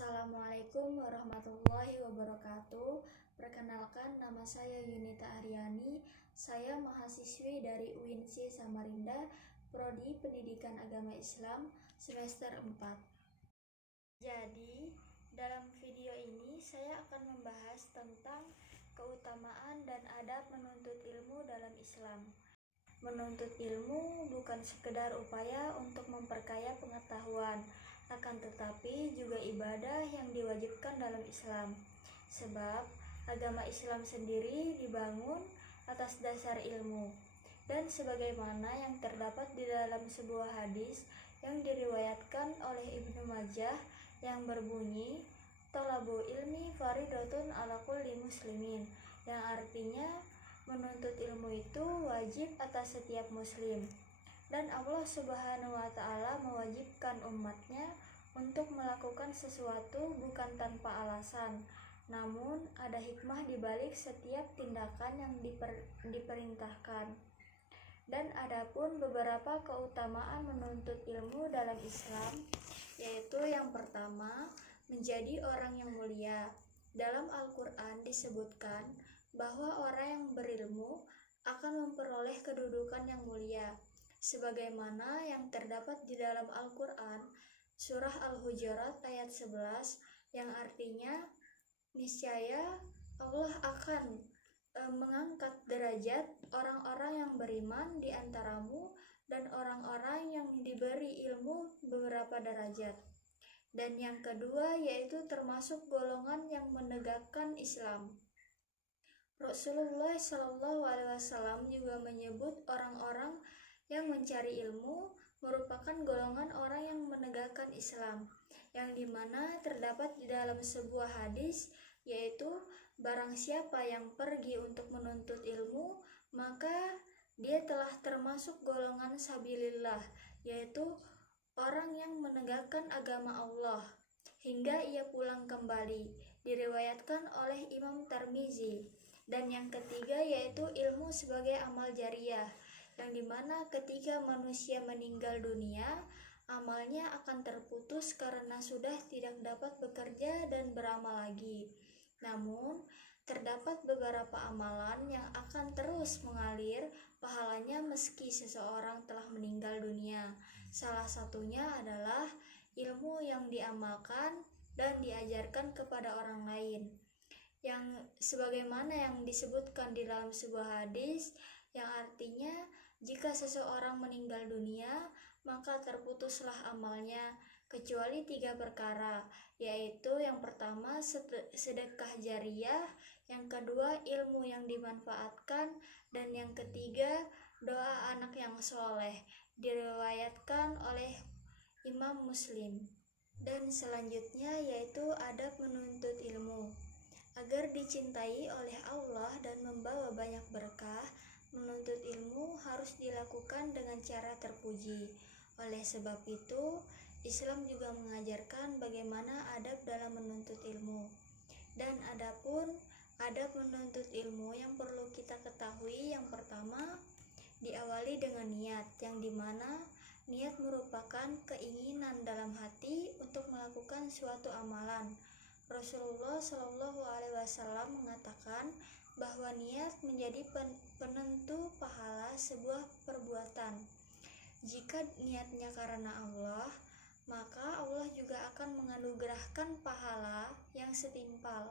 Assalamualaikum warahmatullahi wabarakatuh. Perkenalkan, nama saya Yunita Aryani. Saya mahasiswi dari UINSI Samarinda, Prodi Pendidikan Agama Islam, semester 4. Jadi, dalam video ini saya akan membahas tentang keutamaan dan adab menuntut ilmu dalam Islam. Menuntut ilmu bukan sekedar upaya untuk memperkaya pengetahuan, akan tetapi juga ibadah yang diwajibkan dalam Islam. Sebab agama Islam sendiri dibangun atas dasar ilmu. Dan sebagaimana yang terdapat di dalam sebuah hadis yang diriwayatkan oleh Ibnu Majah yang berbunyi, "Thalabul ilmi faridatun ala kulli muslimin", yang artinya menuntut ilmu itu wajib atas setiap muslim. Dan Allah Subhanahu wa Ta'ala mewajibkan umatnya untuk melakukan sesuatu bukan tanpa alasan, namun ada hikmah di balik setiap tindakan yang diperintahkan. Dan adapun beberapa keutamaan menuntut ilmu dalam Islam, yaitu yang pertama, menjadi orang yang mulia. Dalam Al-Quran disebutkan bahwa orang yang berilmu akan memperoleh kedudukan yang mulia, sebagaimana yang terdapat di dalam Al-Quran surah Al-Hujurat ayat 11, yang artinya, niscaya Allah akan mengangkat derajat orang-orang yang beriman di antaramu dan orang-orang yang diberi ilmu beberapa derajat. Dan yang kedua yaitu termasuk golongan yang menegakkan Islam. Rasulullah SAW juga menyebut orang-orang yang mencari ilmu merupakan golongan orang yang menegakkan Islam, yang dimana terdapat di dalam sebuah hadis, yaitu barang siapa yang pergi untuk menuntut ilmu, maka dia telah termasuk golongan sabilillah, yaitu orang yang menegakkan agama Allah hingga ia pulang kembali, diriwayatkan oleh Imam Tirmizi. Dan yang ketiga yaitu ilmu sebagai amal jariah, yang dimana ketika manusia meninggal dunia, amalnya akan terputus karena sudah tidak dapat bekerja dan beramal lagi. Namun, terdapat beberapa amalan yang akan terus mengalir pahalanya meski seseorang telah meninggal dunia. Salah satunya adalah ilmu yang diamalkan dan diajarkan kepada orang lain, yang sebagaimana yang disebutkan di dalam sebuah hadis, yang artinya jika seseorang meninggal dunia maka terputuslah amalnya kecuali 3 perkara, yaitu yang pertama sedekah jariah, yang kedua ilmu yang dimanfaatkan, dan yang ketiga doa anak yang soleh, diriwayatkan oleh Imam Muslim. Dan selanjutnya yaitu adab menuntut ilmu. Agar dicintai oleh Allah dan membawa banyak berkah, menuntut ilmu harus dilakukan dengan cara terpuji. Oleh sebab itu, Islam juga mengajarkan bagaimana adab dalam menuntut ilmu. Dan adapun adab menuntut ilmu yang perlu kita ketahui, yang pertama, diawali dengan niat, yang dimana niat merupakan keinginan dalam hati untuk melakukan suatu amalan. Rasulullah SAW mengatakan bahwa niat menjadi penentu pahala sebuah perbuatan. Jika niatnya karena Allah, maka Allah juga akan menganugerahkan pahala yang setimpal.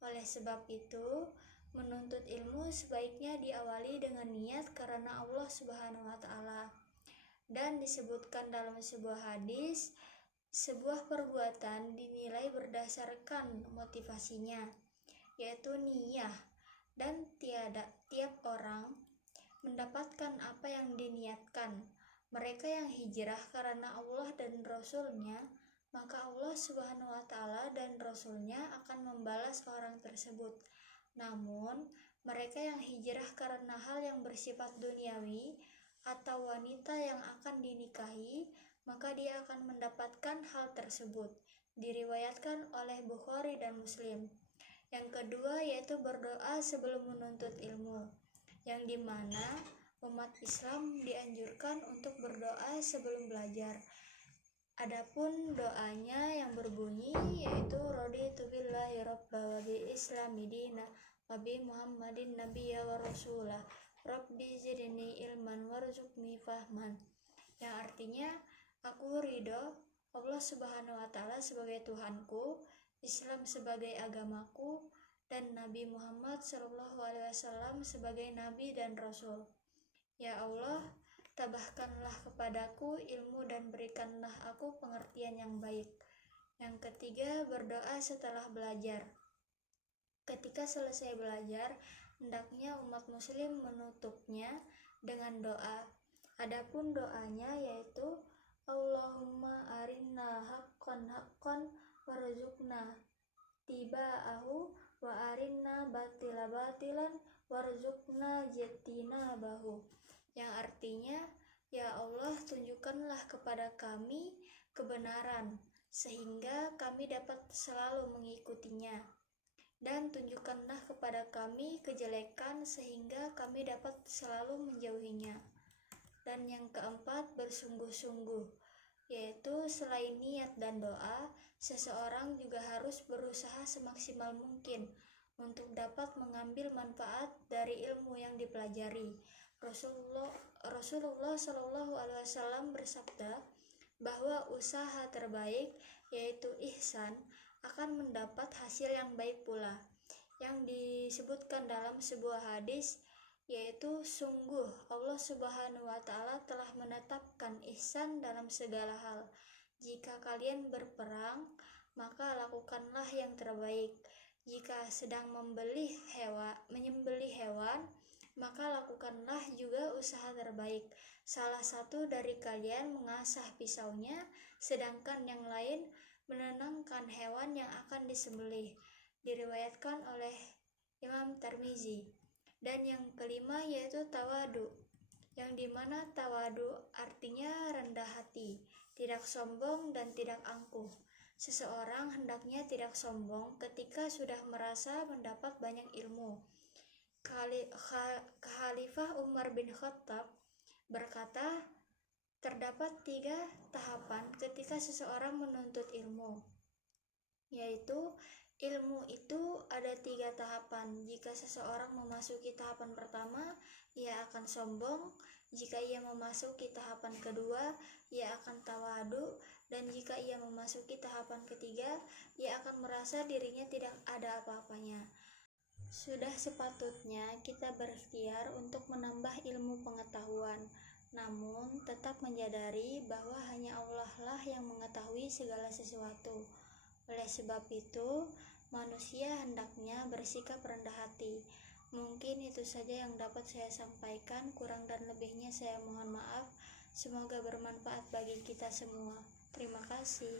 Oleh sebab itu, menuntut ilmu sebaiknya diawali dengan niat karena Allah Subhanahu wa Ta'ala. Dan disebutkan dalam sebuah hadis, sebuah perbuatan dinilai berdasarkan motivasinya, yaitu niyah, dan tiap orang mendapatkan apa yang diniatkan. Mereka yang hijrah karena Allah dan Rasul-Nya, maka Allah Subhanahu wa Ta'ala dan Rasul-Nya akan membalas orang tersebut. Namun, mereka yang hijrah karena hal yang bersifat duniawi atau wanita yang akan dinikahi, maka dia akan mendapatkan hal tersebut, diriwayatkan oleh Bukhari dan Muslim. Yang kedua yaitu berdoa sebelum menuntut ilmu, yang dimana umat Islam dianjurkan untuk berdoa sebelum belajar. Adapun doanya yang berbunyi yaitu yaitu raditu billahi rabba wa bi islami dina wa bi muhammadin nabiyya wa rasulah rabbi zidni ilman warzuqni fahman, yang artinya aku ridho Allah Subhanahu wa Ta'ala sebagai Tuhanku, Islam sebagai agamaku, dan Nabi Muhammad SAW sebagai Nabi dan Rasul. Ya Allah, tambahkanlah kepadaku ilmu dan berikanlah aku pengertian yang baik. Yang ketiga, berdoa setelah belajar. Ketika selesai belajar, hendaknya umat muslim menutupnya dengan doa. Adapun doanya yaitu Allahumma arinna haqqan haqqan warzuqna tiba'ahu wa arinna batila batilan warzuqna bahu, yang artinya, ya Allah, tunjukkanlah kepada kami kebenaran sehingga kami dapat selalu mengikutinya, dan tunjukkanlah kepada kami kejelekan sehingga kami dapat selalu menjauhinya. Dan yang keempat, bersungguh-sungguh, yaitu selain niat dan doa, seseorang juga harus berusaha semaksimal mungkin untuk dapat mengambil manfaat dari ilmu yang dipelajari. Rasulullah SAW bersabda bahwa usaha terbaik, yaitu ihsan, akan mendapat hasil yang baik pula, yang disebutkan dalam sebuah hadis, yaitu sungguh Allah Subhanahu wa Ta'ala telah menetapkan ihsan dalam segala hal. Jika kalian berperang, maka lakukanlah yang terbaik. Jika sedang menyembelih hewan, maka lakukanlah juga usaha terbaik. Salah satu dari kalian mengasah pisaunya, sedangkan yang lain menenangkan hewan yang akan disembelih. Diriwayatkan oleh Imam Tirmizi. Dan yang kelima yaitu tawadu, yang dimana tawadu artinya rendah hati, tidak sombong dan tidak angkuh. Seseorang hendaknya tidak sombong ketika sudah merasa mendapat banyak ilmu. Khalifah Umar bin Khattab berkata, terdapat 3 tahapan ketika seseorang menuntut ilmu, yaitu ilmu itu ada 3 tahapan. Jika seseorang memasuki tahapan pertama, ia akan sombong. Jika ia memasuki tahapan kedua, ia akan tawadu. Dan jika ia memasuki tahapan ketiga, ia akan merasa dirinya tidak ada apa-apanya. Sudah sepatutnya kita berikhtiar untuk menambah ilmu pengetahuan, namun tetap menyadari bahwa hanya Allah lah yang mengetahui segala sesuatu. Oleh sebab itu, manusia hendaknya bersikap rendah hati. Mungkin itu saja yang dapat saya sampaikan, kurang dan lebihnya saya mohon maaf. Semoga bermanfaat bagi kita semua. Terima kasih.